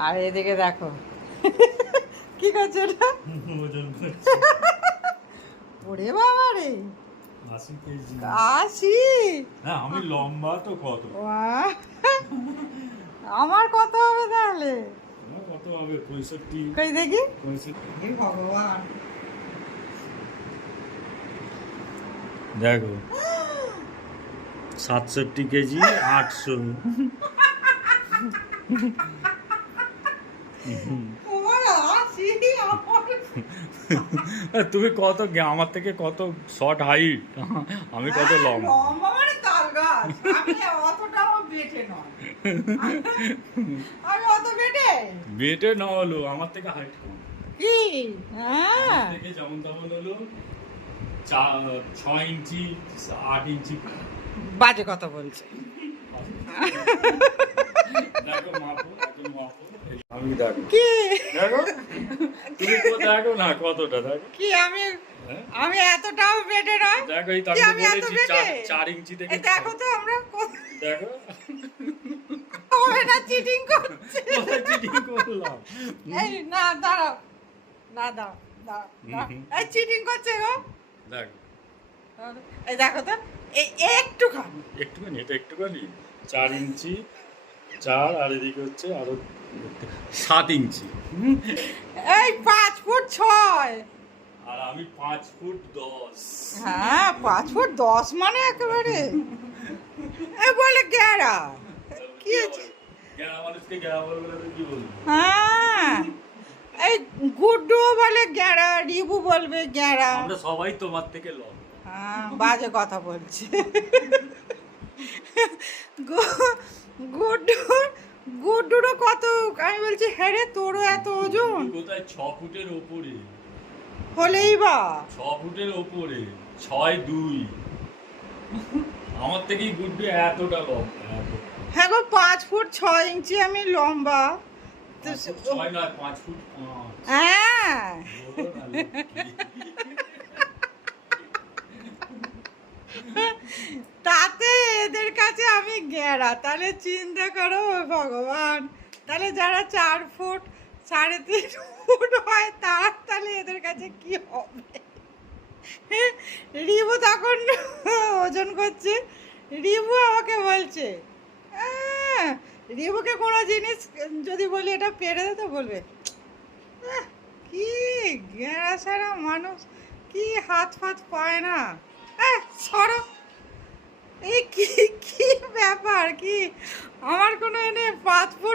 আর এদিকে দেখো কি করছে ওটা? ওরে বাবা রে, 80 কেজি। 80? হ্যাঁ, আমি লম্বা তো কত? বাহ! আমার কত হবে তাহলে? আমার কত হবে? 65। কই দেখি। 65। হে ভগবান, দেখো 67 কেজি 800। তোমার 80? তুমি কত আমার থেকে কত শর্ট হাইট, আমি কত লম্বা। লম্বা মানে তাল গাছ। আমি অতটাও বেটে নয়। আমি অত বেটে? বেটে না হলো আমার থেকে হাইট কম। কি? হ্যাঁ, আমার থেকে যেমন তেমন হলো 6 ইঞ্চি 8 ইঞ্চি। বাজে কথা বলছে। দেখো মাপো, এখন মাপো। আমি দেখো কি? দেখো তুমি তো দেখো না কতটা দেখো কি আমি হ্যাঁ? আমি এতটাও বেটে নয়? দেখো এই তো কি আমি আমি এত বলেছি বেটে? 4 ইঞ্চি থেকে এই দেখো তো আমরা দেখো হবে না, চিটিং করছে। কোথায় চিটিং করলাম। এই না দাঁড়াও, না দাঁড়াও, দাঁড়াও, দাঁড়াও। এই চিটিং করছে গো। দেখো এই দেখো তো, এই একটুখানি। একটুখানি, এটা একটুখানি 4 ইঞ্চি 4, আর এদিকে হচ্ছে আরো 7 ইঞ্চি। এই 5 ফুট 6। আর আমি 5 ফুট 10। হ্যাঁ, 5 ফুট 10 মানে একেবারে এই বলে গেরা। কি হয়েছে? গেরা মানুষকে গেরা বলবে না তো কি বলবো? হ্যাঁ, এই গুড্ডু বলে গেরা, রিবু বলবে গেরা। আমরা সবাই তোমার থেকে লম্বা। হ্যাঁ, বাজে কথা বলছে। গু- গুড্ডু গুড্ডুরও কত, আমি বলছি হ্যাঁ রে, তোরও এত ওজন কোথায় 6 ফুটের ওপরে, হলেই বা। 6 ফুটের ওপরে 6'2". আমার থেকেই গুড্ডু এতটা লম্বা, এতটা। হ্যাঁ গো, 5 ফুট 6 ইঞ্চি আমি লম্বা তো 5 ফুট 6 নয়, 5 ফুট 5। হ্যাঁ, বলো না লক্ষ্মী। তাতে এদের কাছে আমি গেরা, তাহলে চিন্তা করো ভগবান। তাহলে যারা 4 ফুট 3.5 ফুট হয় তার তাহলে এদের কাছে কি হবে? রিবু তখন ওজন করছে, রিবু আমাকে বলছে, "আহ, রিবুকে কোনো জিনিস যদি বলি এটা পেরে দে তো বলবে, "আহ, কি গেঁড়া সারা মানুষ, কি হাত ফাত পায় না, সরো।" এই কি কি ব্যাপার, কি আমার কোনো এনে 5 ফুট